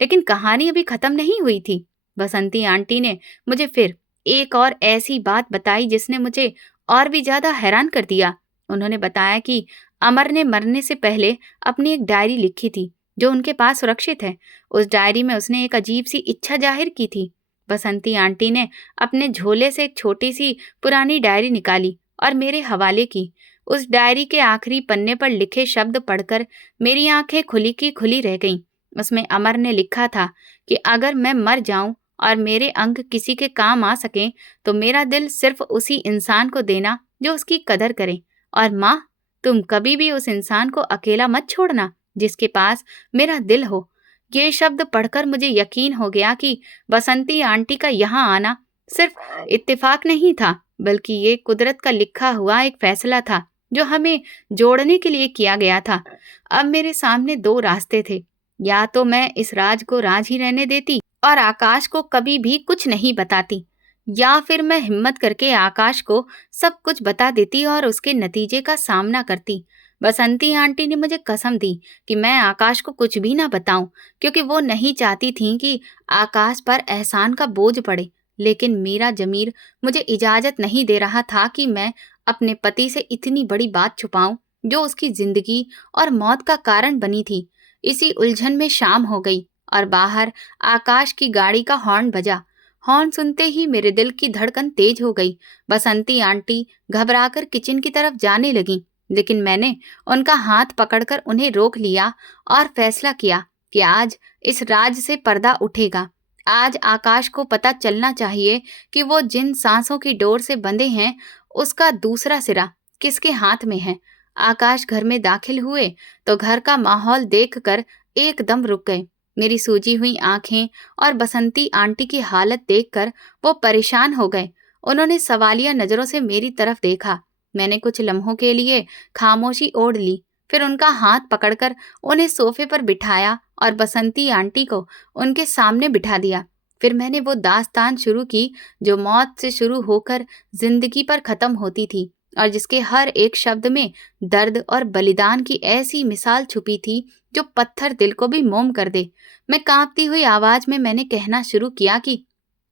लेकिन कहानी अभी खत्म नहीं हुई थी। बसंती आंटी ने मुझे फिर एक और ऐसी बात बताई जिसने मुझे और भी ज्यादा हैरान कर दिया। उन्होंने बताया कि अमर ने मरने से पहले अपनी एक डायरी लिखी थी जो उनके पास सुरक्षित है। उस डायरी में उसने एक अजीब सी इच्छा जाहिर की थी। बसंती आंटी ने अपने झोले से एक छोटी सी पुरानी डायरी निकाली और मेरे हवाले की। उस डायरी के आखिरी पन्ने पर लिखे शब्द पढ़कर मेरी आंखें खुली की खुली रह गईं। उसमें अमर ने लिखा था कि अगर मैं मर जाऊं और मेरे अंग किसी के काम आ सकें तो मेरा दिल सिर्फ उसी इंसान को देना जो उसकी कदर करे। और माँ, तुम कभी भी उस इंसान को अकेला मत छोड़ना जिसके पास मेरा दिल हो। ये शब्द पढ़कर मुझे यकीन हो गया कि बसंती आंटी का यहाँ आना सिर्फ इत्तेफाक नहीं था, बल्कि ये कुदरत का लिखा हुआ एक फैसला था जो हमें जोड़ने के लिए किया गया था। अब मेरे सामने दो रास्ते थे। या तो मैं इस राज को राज ही रहने देती और आकाश को कभी भी कुछ नहीं बताती, या फिर मैं हिम्मत करके आकाश को सब कुछ बता देती और उसके नतीजे का सामना करती। बसंती आंटी ने मुझे कसम दी कि मैं आकाश को कुछ भी ना बताऊं, क्योंकि वो नहीं चाहती थी कि आकाश पर एहसान का बोझ पड़े। लेकिन मेरा जमीर मुझे इजाजत नहीं दे रहा था कि मैं अपने पति से इतनी बड़ी बात छुपाऊं जो उसकी जिंदगी और मौत का कारण बनी थी। इसी उलझन में शाम हो गई और बाहर आकाश की गाड़ी का हॉर्न बजा। हॉर्न सुनते ही मेरे दिल की धड़कन तेज हो गई। बसंती आंटी घबराकर किचन की तरफ जाने लगी, लेकिन मैंने उनका हाथ पकड़कर उन्हें रोक लिया और फैसला किया कि आज इस राज से पर्दा उठेगा। आज आकाश को पता चलना चाहिए कि वो जिन सांसों की डोर से बंधे हैं उसका दूसरा सिरा किसके हाथ में है। आकाश घर में दाखिल हुए तो घर का माहौल देखकर एकदम रुक गए। मेरी सूजी हुई आंखें और बसंती आंटी की हालत देखकर वो परेशान हो गए। उन्होंने सवालिया नजरों से मेरी तरफ देखा। मैंने कुछ लम्हों के लिए खामोशी ओढ़ ली, फिर उनका हाथ पकड़कर उन्हें सोफे पर बिठाया और बसंती आंटी को उनके सामने बिठा दिया। फिर मैंने वो दास्तान शुरू की जो मौत से शुरू होकर जिंदगी पर खत्म होती थी और जिसके हर एक शब्द में दर्द और बलिदान की ऐसी मिसाल छुपी थी जो पत्थर दिल को भी मोम कर दे। मैं कांपती हुई आवाज में मैंने कहना शुरू किया कि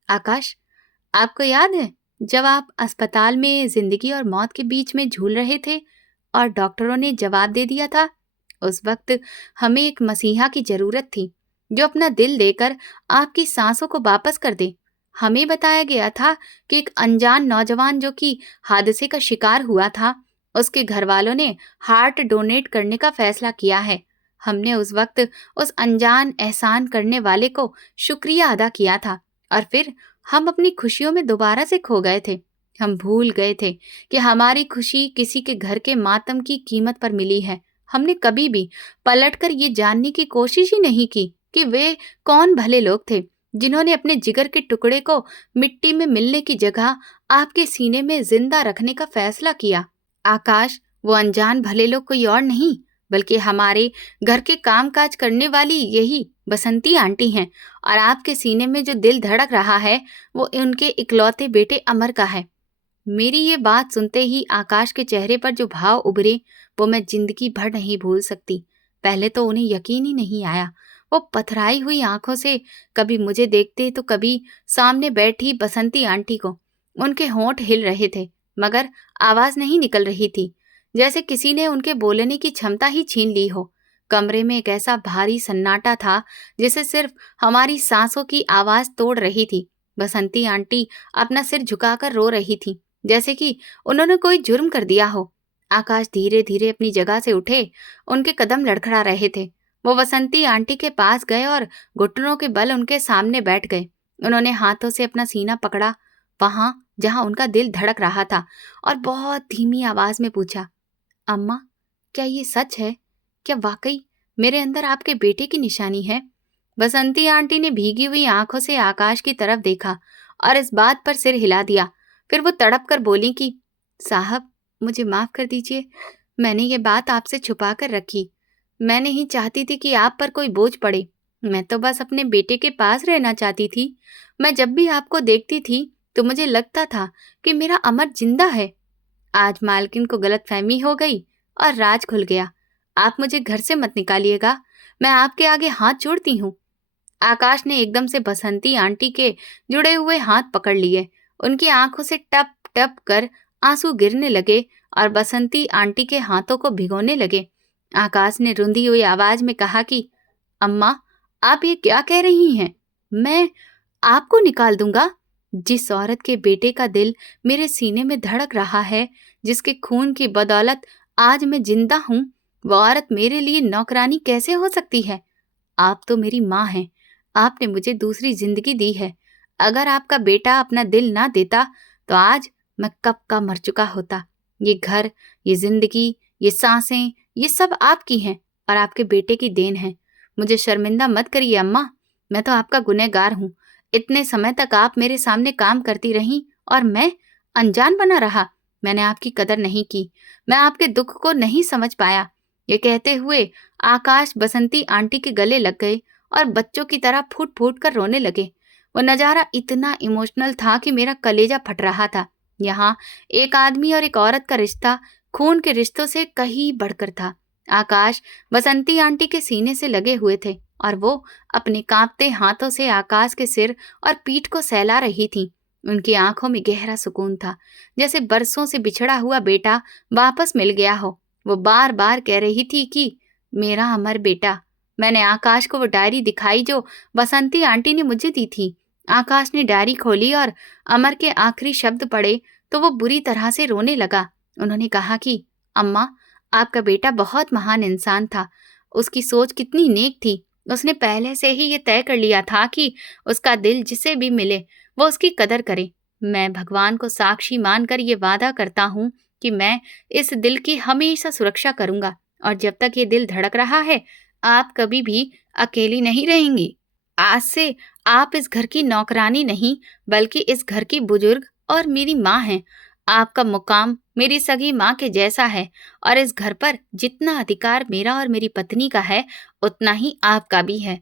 आकाश, आपको याद है जब आप अस्पताल में जिंदगी और मौत के बीच में झूल रहे थे और डॉक्टरों ने जवाब दे दिया था? उस वक्त हमें एक मसीहा की जरूरत थी जो अपना दिल देकर आपकी सांसों को वापस कर दे। हमें बताया गया था कि एक अनजान नौजवान जो कि हादसे का शिकार हुआ था, उसके घर वालों ने हार्ट डोनेट करने का फैसला किया है। हमने उस वक्त उस अनजान एहसान करने वाले को शुक्रिया अदा किया था और फिर हम अपनी खुशियों में दोबारा से खो गए थे। हम भूल गए थे कि हमारी खुशी किसी के घर के मातम की कीमत पर मिली है। हमने कभी भी पलटकर ये जानने की कोशिश ही नहीं की कि वे कौन भले लोग थे जिन्होंने अपने जिगर के टुकड़े को मिट्टी में मिलने की जगह आपके सीने में जिंदा रखने का फैसला किया। आकाश, वो अनजान भले लोग कोई और नहीं बल्कि हमारे घर के कामकाज करने वाली यही बसंती आंटी हैं। और आपके सीने में जो दिल धड़क रहा है वो उनके इकलौते बेटे अमर का है। मेरी ये बात सुनते ही आकाश के चेहरे पर जो भाव उभरे वो मैं जिंदगी भर नहीं भूल सकती। पहले तो उन्हें यकीन ही नहीं आया। वो पथराई हुई आंखों से कभी मुझे देखते तो कभी सामने बैठी बसंती आंटी को। उनके होंठ हिल रहे थे मगर आवाज नहीं निकल रही थी, जैसे किसी ने उनके बोलने की क्षमता ही छीन ली हो। कमरे में एक ऐसा भारी सन्नाटा था जिसे सिर्फ हमारी सांसों की आवाज तोड़ रही थी। बसंती आंटी अपना सिर झुकाकर रो रही थी, जैसे कि उन्होंने कोई जुर्म कर दिया हो। आकाश धीरे धीरे अपनी जगह से उठे, उनके कदम लड़खड़ा रहे थे। वो बसंती आंटी के पास गए और घुटनों के बल उनके सामने बैठ गए। उन्होंने हाथों से अपना सीना पकड़ा, वहां जहां उनका दिल धड़क रहा था, और बहुत धीमी आवाज में पूछा, अम्मा, क्या ये सच है? क्या वाकई मेरे अंदर आपके बेटे की निशानी है? बसंती आंटी ने भीगी हुई आंखों से आकाश की तरफ देखा और इस बात पर सिर हिला दिया। फिर वो तड़प कर बोली कि साहब, मुझे माफ कर दीजिए। मैंने ये बात आपसे छुपा कर रखी। मैं नहीं चाहती थी कि आप पर कोई बोझ पड़े। मैं तो बस अपने बेटे के पास रहना चाहती थी। मैं जब भी आपको देखती थी तो मुझे लगता था कि मेरा अमर जिंदा है। आज मालकिन को गलतफहमी हो गई और राज खुल गया। आप मुझे घर से मत निकालिएगा, मैं आपके आगे हाथ जोड़ती हूँ। आकाश ने एकदम से बसंती आंटी के जुड़े हुए हाथ पकड़ लिए। उनकी आंखों से टप टप कर आंसू गिरने लगे और बसंती आंटी के हाथों को भिगोने लगे। आकाश ने रुंधी हुई आवाज में कहा कि अम्मा, आप ये क्या कह रही हैं? मैं आपको निकाल दूंगा? जिस औरत के बेटे का दिल मेरे सीने में धड़क रहा है, जिसके खून की बदौलत आज मैं जिंदा हूँ, वो औरत मेरे लिए नौकरानी कैसे हो सकती है? आप तो मेरी माँ हैं। आपने मुझे दूसरी जिंदगी दी है। अगर आपका बेटा अपना दिल ना देता तो आज मैं कब का मर चुका होता। ये घर, ये जिंदगी, ये सांसें, ये सब आपकी हैं और आपके बेटे की देन है। मुझे शर्मिंदा मत करिए अम्मा, मैं तो आपका गुनहगार हूँ। इतने समय तक आप मेरे सामने काम करती रहीं और मैं अनजान बना रहा। मैंने आपकी कदर नहीं की, मैं आपके दुख को नहीं समझ पाया। ये कहते हुए आकाश बसंती आंटी के गले लग गए और बच्चों की तरह फूट फूट कर रोने लगे। वो नजारा इतना इमोशनल था कि मेरा कलेजा फट रहा था। यहाँ एक आदमी और एक औरत का रिश्ता खून के रिश्तों से कहीं बढ़कर था। आकाश बसंती आंटी के सीने से लगे हुए थे और वो अपने कांपते हाथों से आकाश के सिर और पीठ को सहला रही थी। उनकी आंखों में गहरा सुकून था, जैसे बरसों से बिछड़ा हुआ बेटा वापस मिल गया हो। वो बार बार कह रही थी कि मेरा अमर बेटा। मैंने आकाश को वो डायरी दिखाई जो बसंती आंटी ने मुझे दी थी। आकाश ने डायरी खोली और अमर के आखिरी शब्द पढ़े तो वो बुरी तरह से रोने लगा। उन्होंने कहा कि अम्मा, आपका बेटा बहुत महान इंसान था। उसकी सोच कितनी नेक थी। उसने पहले से ही ये तय कर लिया था कि उसका दिल जिसे भी मिले वो उसकी कदर करे। मैं भगवान को साक्षी मानकर ये वादा करता हूँ कि मैं इस दिल की हमेशा सुरक्षा करूंगा और जब तक ये दिल धड़क रहा है आप कभी भी अकेली नहीं रहेंगी। आज से आप इस घर की नौकरानी नहीं बल्कि इस घर की बुजुर्ग और मेरी माँ हैं। आपका मुकाम मेरी सगी माँ के जैसा है और इस घर पर जितना अधिकार मेरा और मेरी पत्नी का है उतना ही आपका भी है।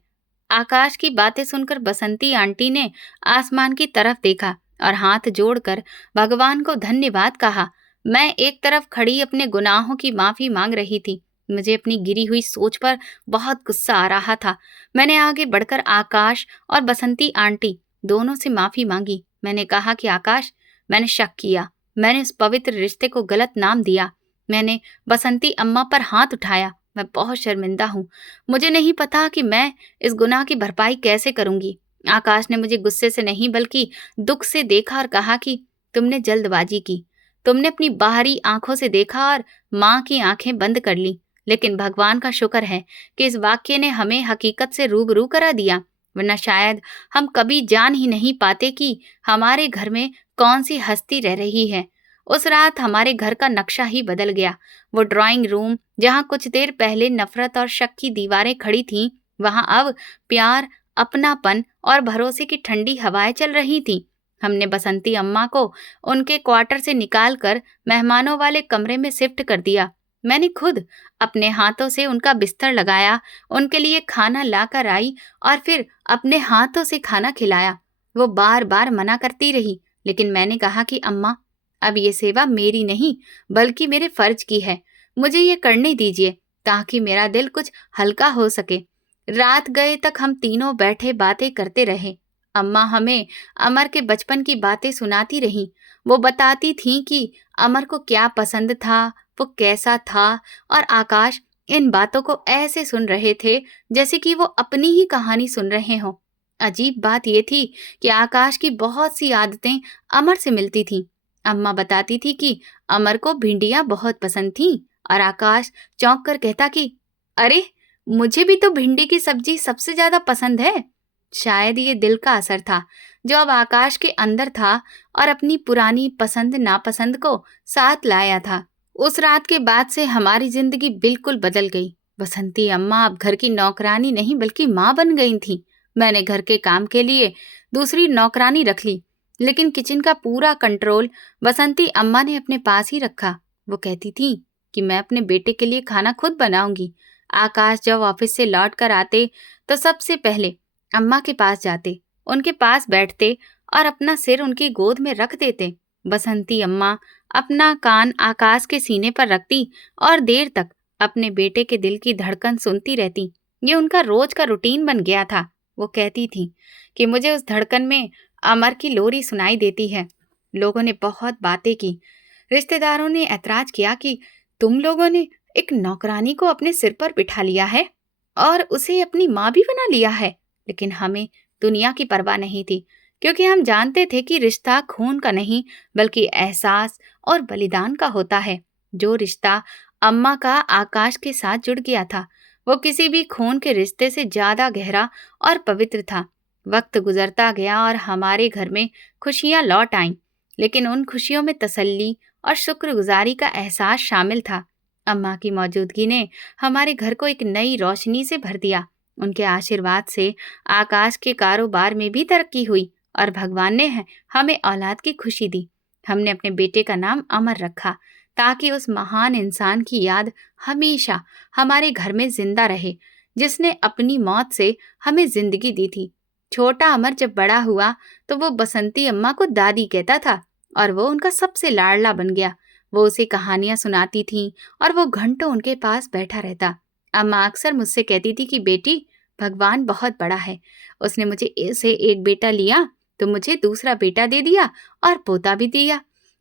आकाश की बातें सुनकर बसंती आंटी ने आसमान की तरफ देखा और हाथ जोड़कर भगवान को धन्यवाद कहा। मैं एक तरफ खड़ी अपने गुनाहों की माफी मांग रही थी। मुझे अपनी गिरी हुई सोच पर बहुत गुस्सा आ रहा था। मैंने आगे बढ़कर आकाश और बसंती आंटी दोनों से माफी मांगी। मैंने कहा कि आकाश, मैंने शक किया, मैंने इस पवित्र रिश्ते को गलत नाम दिया, मैंने बसंती अम्मा पर हाथ उठाया। मैं बहुत शर्मिंदा हूँ। मुझे नहीं पता कि मैं इस गुनाह की भरपाई कैसे करूंगी। आकाश ने मुझे गुस्से से नहीं बल्कि दुख से देखा और कहा कि तुमने जल्दबाजी की। तुमने अपनी बाहरी आंखों से देखा और माँ की आंखें बंद कर ली। लेकिन भगवान का शुक्र है कि इस वाक्य ने हमें हकीकत से रूबरू करा दिया। वरना शायद हम कभी जान ही नहीं पाते कि हमारे घर में कौन सी हस्ती रह रही है। उस रात हमारे घर का नक्शा ही बदल गया। वो ड्राइंग रूम जहाँ कुछ देर पहले नफरत और शक की दीवारें खड़ी थीं, वहाँ अब प्यार, अपनापन और भरोसे की ठंडी हवाएं चल रही थीं। हमने बसंती अम्मा को उनके क्वार्टर से निकालकर मेहमानों वाले कमरे में शिफ्ट कर दिया। मैंने खुद अपने हाथों से उनका बिस्तर लगाया, उनके लिए खाना लाकर आई और फिर अपने हाथों से खाना खिलाया। वो बार बार मना करती रही, लेकिन मैंने कहा कि अम्मा, अब ये सेवा मेरी नहीं बल्कि मेरे फर्ज की है। मुझे ये करने दीजिए ताकि मेरा दिल कुछ हल्का हो सके। रात गए तक हम तीनों बैठे बातें करते रहे। अम्मा हमें अमर के बचपन की बातें सुनाती रहीं। वो बताती थीं कि अमर को क्या पसंद था, वो कैसा था, और आकाश इन बातों को ऐसे सुन रहे थे जैसे कि वो अपनी ही कहानी सुन रहे हों। अजीब बात ये थी कि आकाश की बहुत सी आदतें अमर से मिलती थीं। अम्मा बताती थी कि अमर को भिंडियां बहुत पसंद थीं और आकाश चौंक कर कहता कि अरे, मुझे भी तो भिंडी की सब्जी सबसे ज्यादा पसंद है। शायद ये दिल का असर था जो अब आकाश के अंदर था और अपनी पुरानी पसंद नापसंद को साथ लाया था। उस रात के बाद से हमारी जिंदगी बिल्कुल बदल गई। बसंती अम्मा अब घर की नौकरानी नहीं बल्कि माँ बन गई थी। मैंने घर के काम के लिए दूसरी नौकरानी रख ली, लेकिन किचन का पूरा कंट्रोल बसंती अम्मा ने अपने पास ही रखा। वो कहती थी कि मैं अपने बेटे के लिए खाना खुद बनाऊंगी। आकाश जब ऑफिस से लौट कर आते तो सबसे पहले अम्मा के पास जाते, उनके पास बैठते और अपना सिर उनकी गोद में रख देते। बसंती अम्मा अपना कान आकाश के सीने पर रखती और देर तक अपने बेटे के दिल की धड़कन सुनती रहती। ये उनका रोज का रूटीन बन गया था। वो कहती थी कि मुझे उस धड़कन में अमर की लोरी सुनाई देती है। लोगों ने बहुत बातें की। रिश्तेदारों ने ऐतराज किया कि तुम लोगों ने एक नौकरानी को अपने सिर पर बिठा लिया है और उसे अपनी माँ भी बना लिया है। लेकिन हमें दुनिया की परवाह नहीं थी, क्योंकि हम जानते थे कि रिश्ता खून का नहीं बल्कि एहसास और बलिदान का होता है। जो रिश्ता अम्मा का आकाश के साथ जुड़ गया था, वो किसी भी खून के रिश्ते से ज्यादा गहरा और पवित्र था। वक्त गुजरता गया और हमारे घर में खुशियां लौट आईं, लेकिन उन खुशियों में तसल्ली और शुक्रगुजारी का एहसास शामिल था। अम्मा की मौजूदगी ने हमारे घर को एक नई रोशनी से भर दिया। उनके आशीर्वाद से आकाश के कारोबार में भी तरक्की हुई और भगवान ने हमें औलाद की खुशी दी। हमने अपने बेटे का नाम अमर रखा ताकि उस महान इंसान की याद हमेशा हमारे घर में जिंदा रहे, जिसने अपनी मौत से हमें जिंदगी दी थी। छोटा अमर जब बड़ा हुआ तो वो बसंती अम्मा को दादी कहता था और वो उनका सबसे लाडला बन गया। वो उसे कहानियां सुनाती थी और वो घंटों उनके पास बैठा रहता। अम्मा अक्सर मुझसे कहती थी कि बेटी, भगवान बहुत बड़ा है। उसने मुझे इसे एक बेटा लिया तो मुझे दूसरा बेटा दे दिया और पोता भी दिया।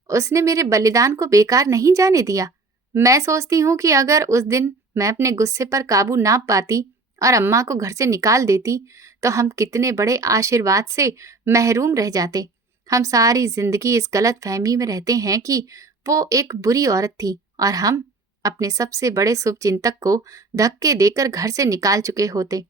उसने मेरे बलिदान को बेकार नहीं जाने दिया। मैं सोचती हूँ कि अगर उस दिन मैं अपने गुस्से पर काबू ना पाती और अम्मा को घर से निकाल देती तो हम कितने बड़े आशीर्वाद से महरूम रह जाते। हम सारी जिंदगी इस गलत फहमी में रहते हैं कि वो एक बुरी औरत थी और हम अपने सबसे बड़े शुभचिंतक को धक्के देकर घर से निकाल चुके होते।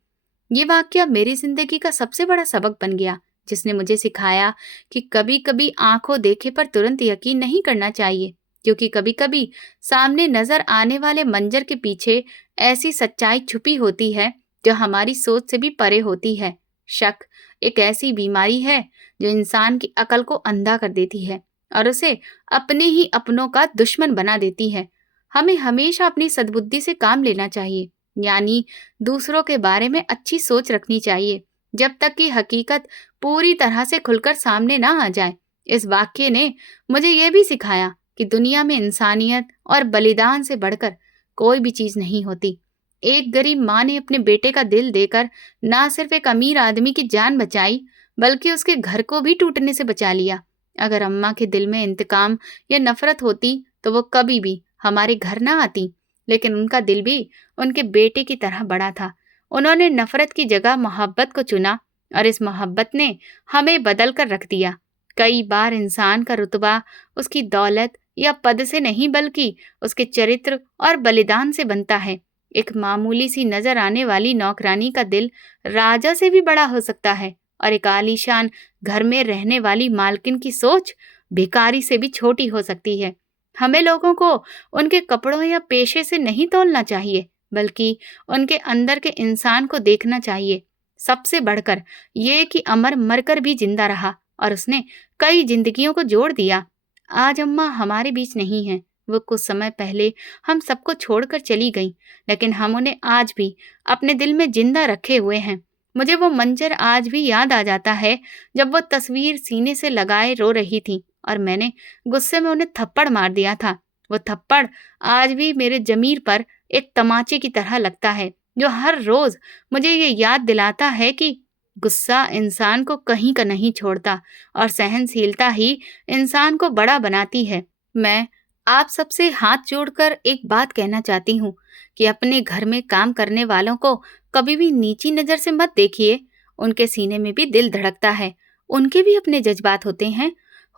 ये वाक्य मेरी जिंदगी का सबसे बड़ा सबक बन गया, जिसने मुझे सिखाया कि कभी कभी आंखों देखे पर तुरंत यकीन नहीं करना चाहिए, क्योंकि कभी कभी सामने नजर आने वाले मंजर के पीछे ऐसी सच्चाई छुपी होती है जो हमारी सोच से भी परे होती है। शक एक ऐसी बीमारी है जो इंसान की अकल को अंधा कर देती है और उसे अपने ही अपनों का दुश्मन बना देती है। हमें हमेशा अपनी सद्बुद्धि से काम लेना चाहिए, यानी दूसरों के बारे में अच्छी सोच रखनी चाहिए जब तक कि हकीकत पूरी तरह से खुलकर सामने ना आ जाए। इस वाक्य ने मुझे यह भी सिखाया कि दुनिया में इंसानियत और बलिदान से बढ़कर कोई भी चीज नहीं होती। एक गरीब माँ ने अपने बेटे का दिल देकर ना सिर्फ एक अमीर आदमी की जान बचाई बल्कि उसके घर को भी टूटने से बचा लिया। अगर अम्मा के दिल में इंतकाम या नफरत होती तो वो कभी भी हमारे घर ना आती, लेकिन उनका दिल भी उनके बेटे की तरह बड़ा था। उन्होंने नफरत की जगह मोहब्बत को चुना और इस मोहब्बत ने हमें बदल कर रख दिया। कई बार इंसान का रुतबा उसकी दौलत या पद से नहीं बल्कि उसके चरित्र और बलिदान से बनता है। एक मामूली सी नजर आने वाली नौकरानी का दिल राजा से भी बड़ा हो सकता है, और एक आलीशान घर में रहने वाली मालकिन की सोच भिखारी से भी छोटी हो सकती है। हमें लोगों को उनके कपड़ों या पेशे से नहीं तोलना चाहिए, बल्कि उनके अंदर के इंसान को देखना चाहिए। सबसे बढ़कर ये कि अमर मरकर भी जिंदा रहा और उसने कई जिंदगियों को जोड़ दिया। आज अम्मा हमारे बीच नहीं है, वो कुछ समय पहले हम सबको छोड़कर चली गईं, लेकिन हम उन्हें आज भी अपने दिल में जिंदा रखे हुए हैं। मुझे वो मंजर आज भी याद आ जाता है, जब वो तस्वीर सीने से लगाए रो रही थी और मैंने गुस्से में उन्हें थप्पड़ मार दिया था। वो थप्पड़ आज भी मेरे जमीर पर एक तमाचे की तरह लगता है, जो हर रोज मुझे ये याद दिलाता है कि गुस्सा इंसान को कहीं का नहीं छोड़ता और सहनशीलता ही इंसान को बड़ा बनाती है। मैं आप सबसे हाथ जोड़कर एक बात कहना चाहती हूँ कि अपने घर में काम करने वालों को कभी भी नीची नज़र से मत देखिए। उनके सीने में भी दिल धड़कता है, उनके भी अपने जज्बात होते हैं।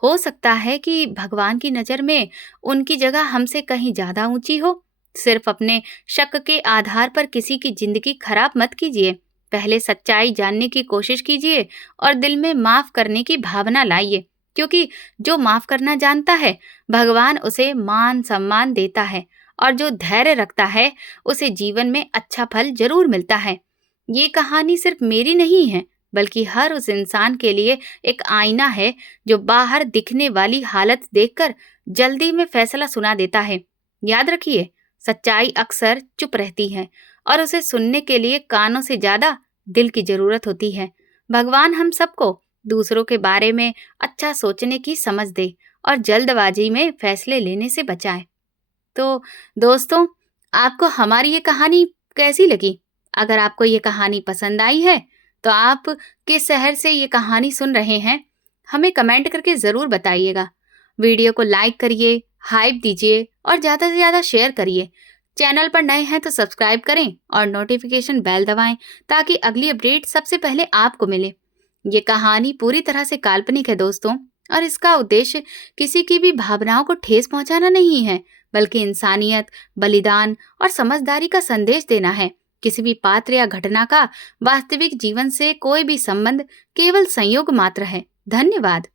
हो सकता है कि भगवान की नज़र में उनकी जगह हमसे कहीं ज़्यादा ऊंची हो। सिर्फ अपने शक के आधार पर किसी की जिंदगी खराब मत कीजिए। पहले सच्चाई जानने की कोशिश कीजिए और दिल में माफ करने की भावना लाइए, क्योंकि जो माफ करना जानता है, भगवान उसे मान सम्मान देता है, और जो धैर्य रखता है उसे जीवन में अच्छा फल जरूर मिलता है। ये कहानी सिर्फ मेरी नहीं है, बल्कि हर उस इंसान के लिए एक आईना है जो बाहर दिखने वाली हालत देखकर जल्दी में फैसला सुना देता है। याद रखिए, सच्चाई अक्सर चुप रहती है और उसे सुनने के लिए कानों से ज्यादा दिल की जरूरत होती है। भगवान हम सबको दूसरों के बारे में अच्छा सोचने की समझ दे और जल्दबाजी में फैसले लेने से बचाए। तो दोस्तों, आपको हमारी ये कहानी कैसी लगी? अगर आपको ये कहानी पसंद आई है, तो आप किस शहर से ये कहानी सुन रहे हैं, हमें कमेंट करके ज़रूर बताइएगा। वीडियो को लाइक करिए, हाइप दीजिए और ज़्यादा से ज़्यादा शेयर करिए। चैनल पर नए हैं तो सब्सक्राइब करें और नोटिफिकेशन बेल दबाएं, ताकि अगली अपडेट सबसे पहले आपको मिले। ये कहानी पूरी तरह से काल्पनिक है दोस्तों, और इसका उद्देश्य किसी की भी भावनाओं को ठेस पहुंचाना नहीं है, बल्कि इंसानियत, बलिदान और समझदारी का संदेश देना है। किसी भी पात्र या घटना का वास्तविक जीवन से कोई भी संबंध केवल संयोग मात्र है। धन्यवाद।